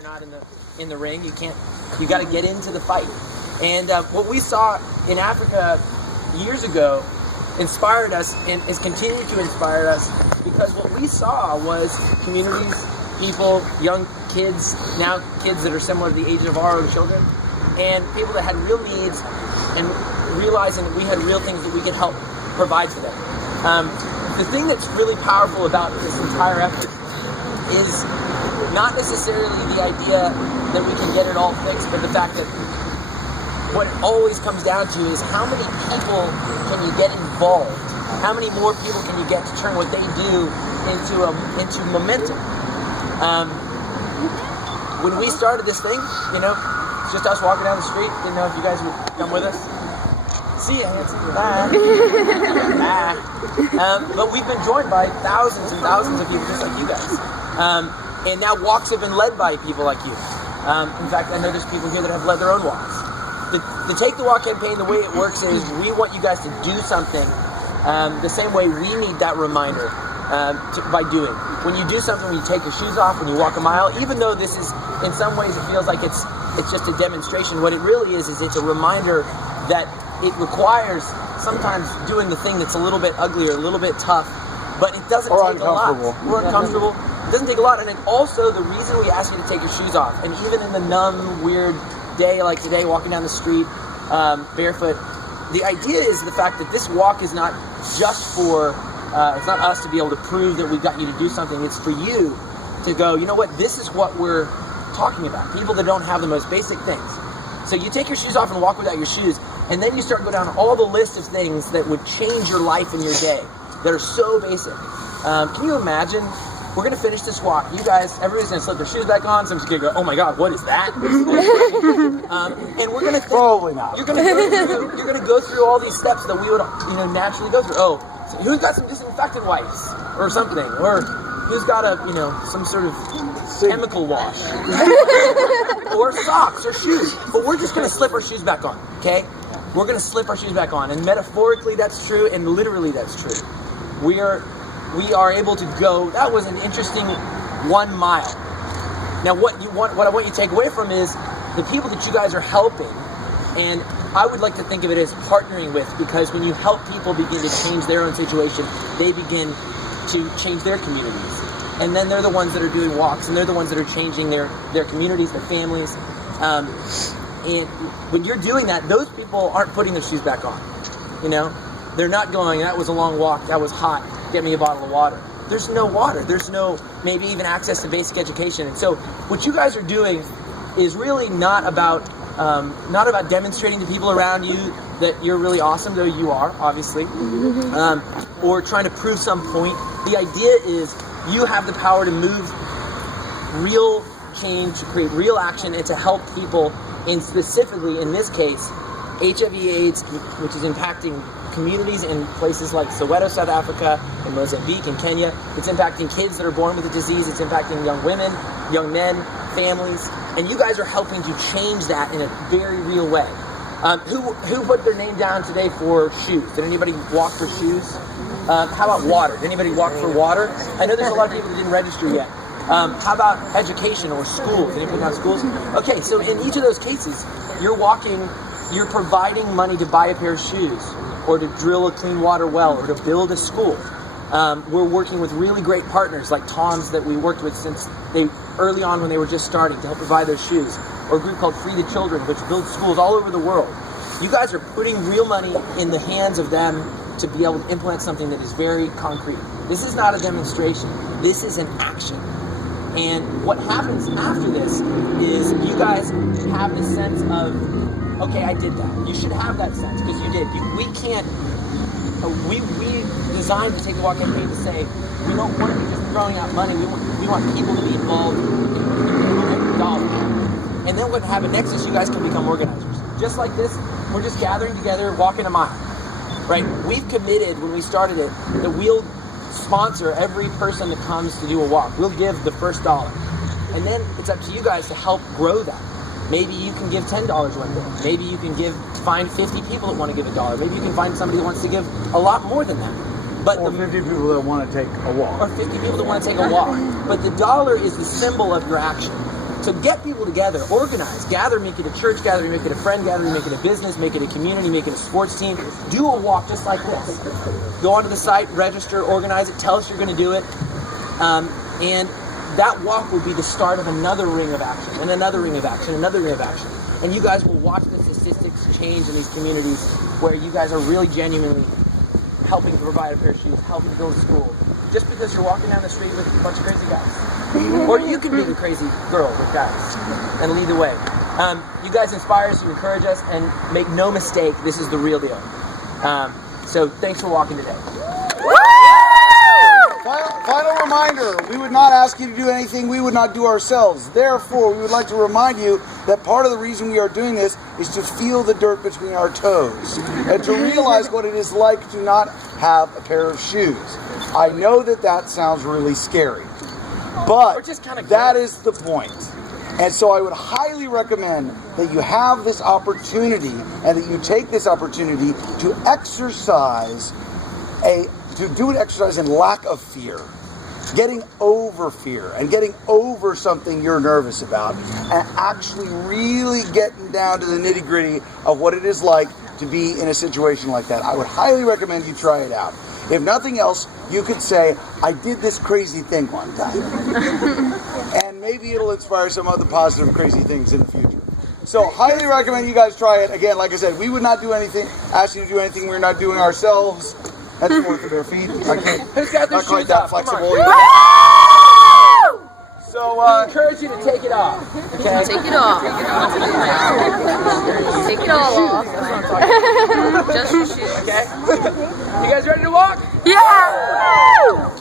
You're not in the ring. You got to get into the fight. And what we saw in Africa years ago inspired us and is continuing to inspire us, because what we saw was communities, people, young kids, now kids that are similar to the age of our own children, and people that had real needs, and realizing that we had real things that we could help provide for them. The thing that's really powerful about this entire effort is not necessarily the idea that we can get it all fixed, but the fact that what it always comes down to is how many people can you get involved? How many more people can you get to turn what they do into momentum? When we started this thing, it's just us walking down the street. Didn't know if you guys would come with us. See ya, Hanson. Bye. Bye. But we've been joined by thousands and thousands of people just like you guys. And now walks have been led by people like you. In fact, I know there's people here that have led their own walks. The Take the Walk campaign, the way it works is we want you guys to do something the same way we need that reminder by doing. When you do something, when you take your shoes off, when you walk a mile, even though this is, in some ways, it feels like it's just a demonstration, what it really is it's a reminder that it requires sometimes doing the thing that's a little bit uglier, a little bit tough, but it doesn't take a lot. Or uncomfortable. It doesn't take a lot. And then also the reason we ask you to take your shoes off, and even in the numb, weird day like today, walking down the street barefoot, the idea is the fact that this walk is not just for, it's not us to be able to prove that we got you to do something. It's for you to go, you know what, this is what we're talking about. People that don't have the most basic things. So you take your shoes off and walk without your shoes, and then you start to go down all the list of things that would change your life and your day that are so basic. Can you imagine? We're going to finish this walk. You guys, everybody's going to slip their shoes back on. Someone's going to go, oh my God, what is that? And we're going to think, probably not. You're going to go through all these steps that we would naturally go through. Oh, so who's got some disinfectant wipes or something? Or who's got some sort of chemical wash? Or socks or shoes. But we're just going to slip our shoes back on, okay? We're going to slip our shoes back on. And metaphorically that's true, and literally that's true. We are able to go. That was an interesting 1 mile. Now what I want you to take away from is the people that you guys are helping, and I would like to think of it as partnering with, because when you help people begin to change their own situation, they begin to change their communities. And then they're the ones that are doing walks, and they're the ones that are changing their communities, their families. And when you're doing that, those people aren't putting their shoes back on. They're not going, that was a long walk, that was hot, get me a bottle of water. There's no water. There's no maybe even access to basic education. And so what you guys are doing is really not about demonstrating to people around you that you're really awesome, though you are, obviously, or trying to prove some point. The idea is you have the power to move real change, to create real action, and to help people, and specifically in this case, HIV/AIDS, which is impacting communities in places like Soweto, South Africa, in Mozambique, in Kenya. It's impacting kids that are born with the disease. It's impacting young women, young men, families. And you guys are helping to change that in a very real way. Who put their name down today for shoes? Did anybody walk for shoes? How about water? Did anybody walk for water? I know there's a lot of people that didn't register yet. How about education or schools? Did anybody put down schools? Okay, so in each of those cases, you're providing money to buy a pair of shoes, or to drill a clean water well, or to build a school. We're working with really great partners like Tom's that we worked with since early on when they were just starting to help provide those shoes, or a group called Free the Children, which builds schools all over the world. You guys are putting real money in the hands of them to be able to implement something that is very concrete. This is not a demonstration. This is an action. And what happens after this is you guys have this sense of, okay, I did that. You should have that sense, because you did. We designed to Take the Walk campaign to say, we don't want to be just throwing out money. We want people to be involved in moving dollars. And then what happened next is you guys can become organizers. Just like this, we're just gathering together, walking a mile, right? We've committed when we started it that we'll sponsor every person that comes to do a walk. We'll give the first $1. And then it's up to you guys to help grow that. Maybe you can give $10 one day. Maybe you can find 50 people that want to give $1. Maybe you can find somebody who wants to give a lot more than that. Or 50 people that want to take a walk. Or 50 people that want to take a walk. But the $1 is the symbol of your action. So get people together, organize, gather, make it a church gathering, make it a friend gathering, make it a business, make it a community, make it a sports team. Do a walk just like this. Go onto the site, register, organize it, tell us you're going to do it. And that walk will be the start of another ring of action, and another ring of action, another ring of action. And you guys will watch the statistics change in these communities where you guys are really genuinely helping to provide a pair of shoes, helping to build a school, just because you're walking down the street with a bunch of crazy guys. Or you can be the crazy girl with guys and lead the way. You guys inspire us, you encourage us, and make no mistake, this is the real deal. So thanks for walking today. Final reminder, we would not ask you to do anything we would not do ourselves. Therefore, we would like to remind you that part of the reason we are doing this is to feel the dirt between our toes and to realize what it is like to not have a pair of shoes. I know that sounds really scary, but that is the point. And so I would highly recommend that you have this opportunity and that you take this opportunity to do an exercise in lack of fear, getting over fear and getting over something you're nervous about, and actually really getting down to the nitty-gritty of what it is like to be in a situation like that. I would highly recommend you try it out. If nothing else, you could say, I did this crazy thing one time. And maybe it'll inspire some other positive crazy things in the future. So highly recommend you guys try it. Again, like I said, we would not do anything, ask you to do anything we're not doing ourselves. That's more for their feet. I can't, not quite that flexible. So, we encourage you to take it off. Okay? Take it off. Take it all off. Just your shoes. Okay? You guys ready to walk? Yeah!